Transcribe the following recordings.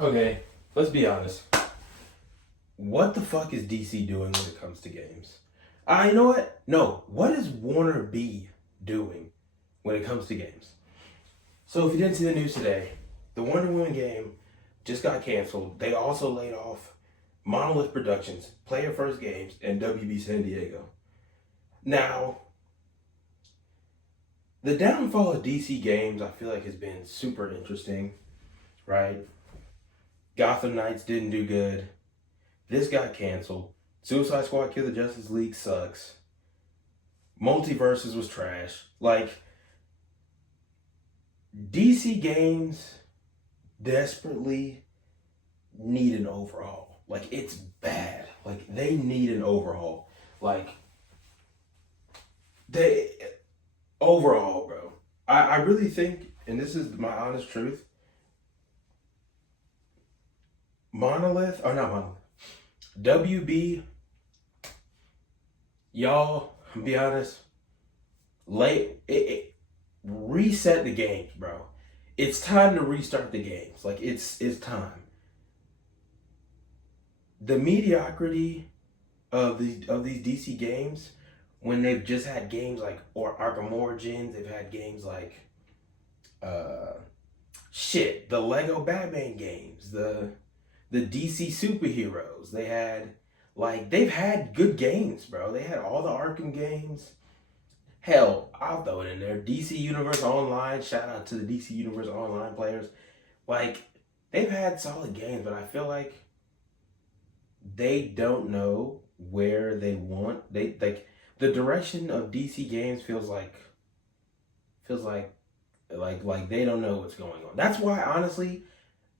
Okay, let's be honest. What the fuck is DC doing when it comes to games? You know what? No, what is Warner B doing when it comes to games? So if you didn't see the news today, the Wonder Woman game just got canceled. They also laid off Monolith Productions, Player First Games, and WB San Diego. Now, the downfall of DC games, I feel like, has been super interesting, right? Gotham Knights didn't do good. This got canceled. Suicide Squad Kill the Justice League sucks. Multiverses was trash. Like, DC games desperately need an overhaul. Like, it's bad. Like, they need an overhaul. Like, they overhaul, bro. I really think, and this is my honest truth, Monolith, or not Monolith, WB, y'all, be honest, reset the games, bro. It's time to restart the games. Like, it's time. The mediocrity of these DC games, when they've just had games like or Arkham Origins, they've had games like the Lego Batman games, the DC superheroes. They've had good games, bro. They had all the Arkham games. Hell, I'll throw it in there. DC Universe Online. Shout out to the DC Universe Online players. Like, they've had solid games, but I feel like they don't know where they want. They like the direction of DC games feels like they don't know what's going on. That's why, honestly,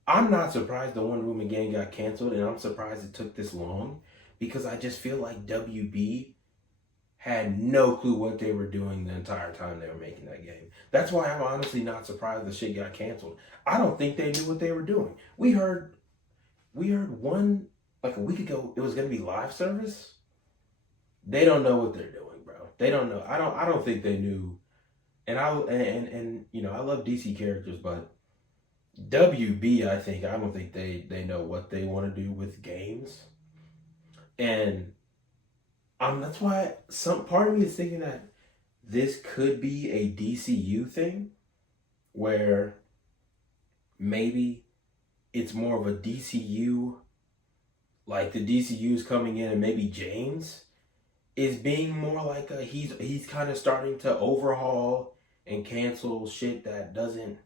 I'm not surprised the Wonder Woman game got canceled, and I'm surprised it took this long, because I just feel like WB had no clue what they were doing the entire time they were making that game. That's why I'm honestly not surprised the shit got canceled. I don't think they knew what they were doing. We heard one like a week ago it was gonna be live service. They don't know what they're doing, bro. They don't know. I don't think they knew. And I love DC characters, but WB, I don't think they know what they want to do with games. And that's why some part of me is thinking that this could be a DCU thing, where maybe it's more of a DCU, like the DCU's coming in, and maybe James is being more like he's kind of starting to overhaul and cancel shit that doesn't,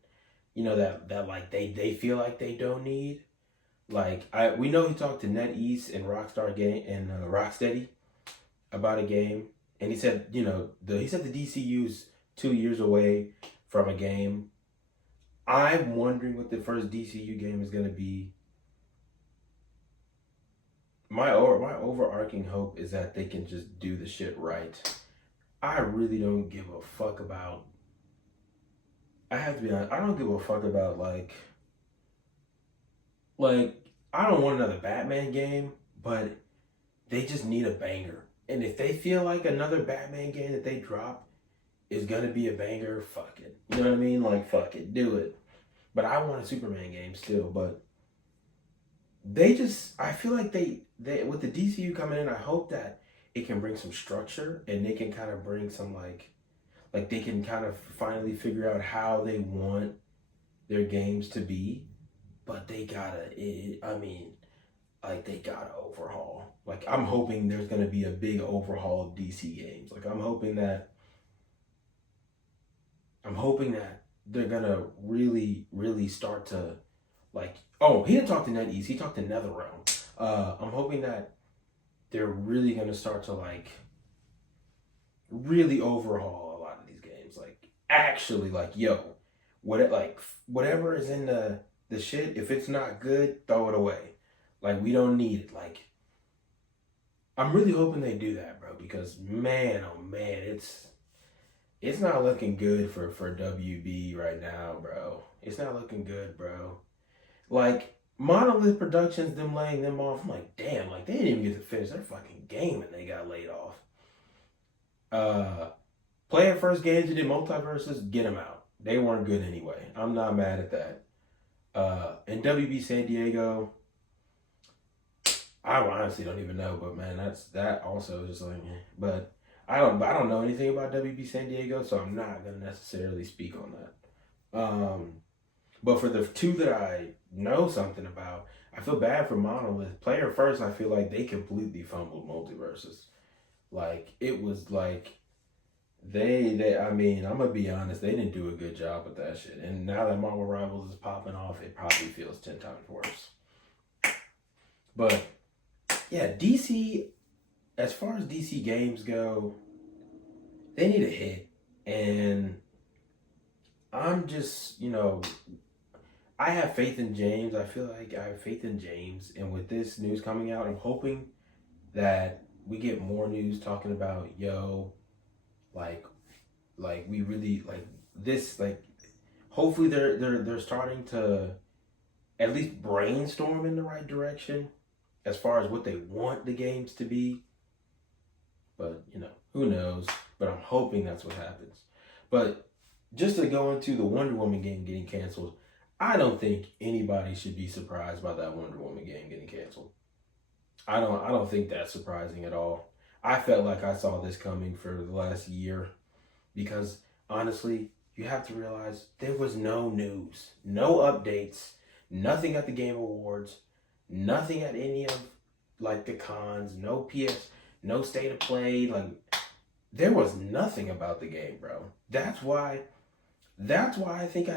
that like they feel like they don't need. Like, we know he talked to NetEase and Rockstar Game and Rocksteady about a game, and he said, the DCU's 2 years away from a game. I'm wondering what the first DCU game is gonna be. My overarching hope is that they can just do the shit right. I really don't give a fuck about. I have to be honest. I don't give a fuck about like I don't want another Batman game, but they just need a banger. And if they feel like another Batman game that they drop is gonna be a banger, fuck it. You know what I mean? Like, fuck it, do it. But I want a Superman game still. But I feel like they with the DCU coming in, I hope that it can bring some structure, and they can kind of bring some like they can kind of finally figure out how they want their games to be. But they gotta, they gotta overhaul. Like, I'm hoping there's gonna be a big overhaul of DC games. Like, I'm hoping that they're gonna really, really start to, like, oh, he didn't talk to NetEase, he talked to NetherRealm. I'm hoping that they're really gonna start to, like, really overhaul a lot of these games. Like, actually, like, whatever is in the shit, if it's not good, throw it away. Like, we don't need it. Like, I'm really hoping they do that, bro, because man, oh man, it's not looking good for WB right now, bro. It's not looking good, bro. Like, Monolith Productions, them laying them off, I'm like, damn, like, they didn't even get to finish their fucking game and they got laid off. Player First Games, who did multiverses, get them out. They weren't good anyway. I'm not mad at that. In WB San Diego, I honestly don't even know, but man, that also is just like, but I don't know anything about WB San Diego, so I'm not gonna necessarily speak on that. But for the two that I know something about, I feel bad for Monolith. Player First, I feel like they completely fumbled Multiverses. Like it was like they I mean, I'm gonna be honest, they didn't do a good job with that shit. And now that Marvel Rivals is popping off, it probably feels 10 times worse. But yeah, DC, as far as DC games go, they need a hit. And I'm just, I have faith in James. I feel like I have faith in James. And with this news coming out, I'm hoping that we get more news talking about, like we really like this, like hopefully they're starting to at least brainstorm in the right direction as far as what they want the games to be. But who knows? But I'm hoping that's what happens. But just to go into the Wonder Woman game getting canceled, I don't think anybody should be surprised by that Wonder Woman game getting canceled. I don't think that's surprising at all. I felt like I saw this coming for the last year because honestly, you have to realize there was no news, no updates, nothing at the Game Awards, nothing at any of like the cons, no PS, no state of play, like there was nothing about the game, bro. That's why I think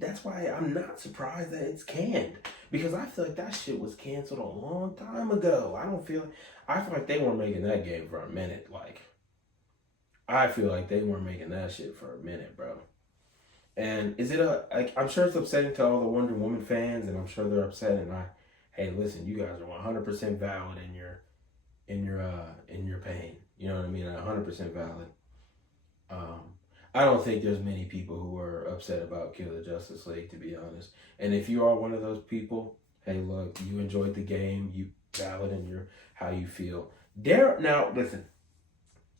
that's why I'm not surprised that it's canned. Because I feel like that shit was canceled a long time ago. I feel like they weren't making that game for a minute. Like, I feel like they weren't making that shit for a minute, bro. And I'm sure it's upsetting to all the Wonder Woman fans, and I'm sure they're upset. And hey, listen, you guys are 100% valid in your pain. You know what I mean? 100% valid. I don't think there's many people who are upset about Kill the Justice League, to be honest. And if you are one of those people, hey, look, you enjoyed the game, you valid in your how you feel. Now, listen,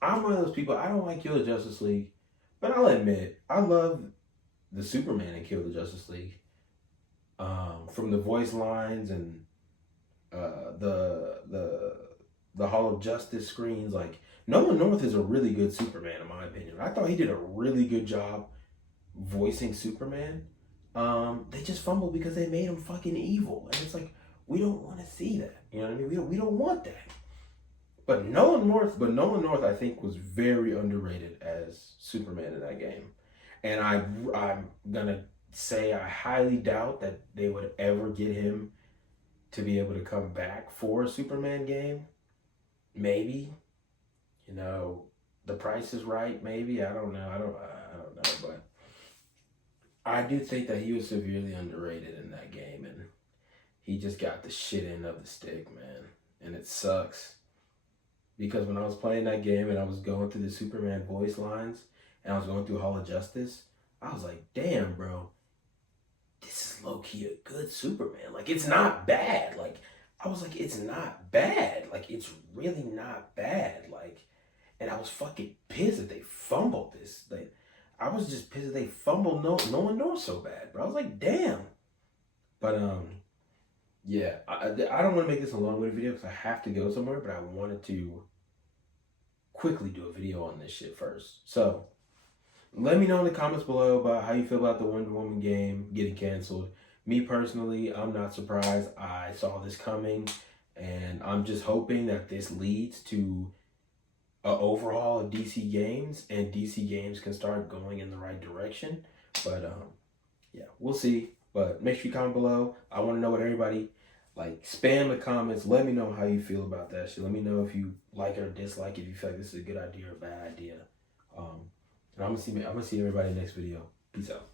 I'm one of those people. I don't like Kill the Justice League, but I'll admit I love the Superman in Kill the Justice League. From the voice lines and the Hall of Justice screens, like Nolan North is a really good Superman in my opinion. I thought he did a really good job voicing Superman. They just fumbled because they made him fucking evil, and it's like we don't want to see that. You know what I mean? We don't want that. But Nolan North, I think, was very underrated as Superman in that game, and I'm gonna say I highly doubt that they would ever get him to be able to come back for a Superman game. Maybe, the price is right. Maybe, I don't know. I don't know, but I do think that he was severely underrated in that game, and he just got the shit end of the stick, man. And it sucks because when I was playing that game and I was going through the Superman voice lines and I was going through Hall of Justice, I was like, damn, bro, this is low key a good Superman. Like, it's not bad. Like, I was like, it's not bad. Like, it's really not bad. Like, and I was fucking pissed that they fumbled this. Like, I was just pissed that they fumbled no one knows so bad, bro. I was like, damn. But, yeah, I don't want to make this a long-winded video because I have to go somewhere, but I wanted to quickly do a video on this shit first. So, let me know in the comments below about how you feel about the Wonder Woman game getting canceled. Me personally, I'm not surprised. I saw this coming, and I'm just hoping that this leads to an overhaul of DC games, and DC games can start going in the right direction. But yeah, we'll see. But make sure you comment below. I want to know what everybody spam the comments. Let me know how you feel about that shit. Let me know if you like it or dislike it. If you feel like this is a good idea or a bad idea. And I'm gonna see everybody in the next video. Peace out.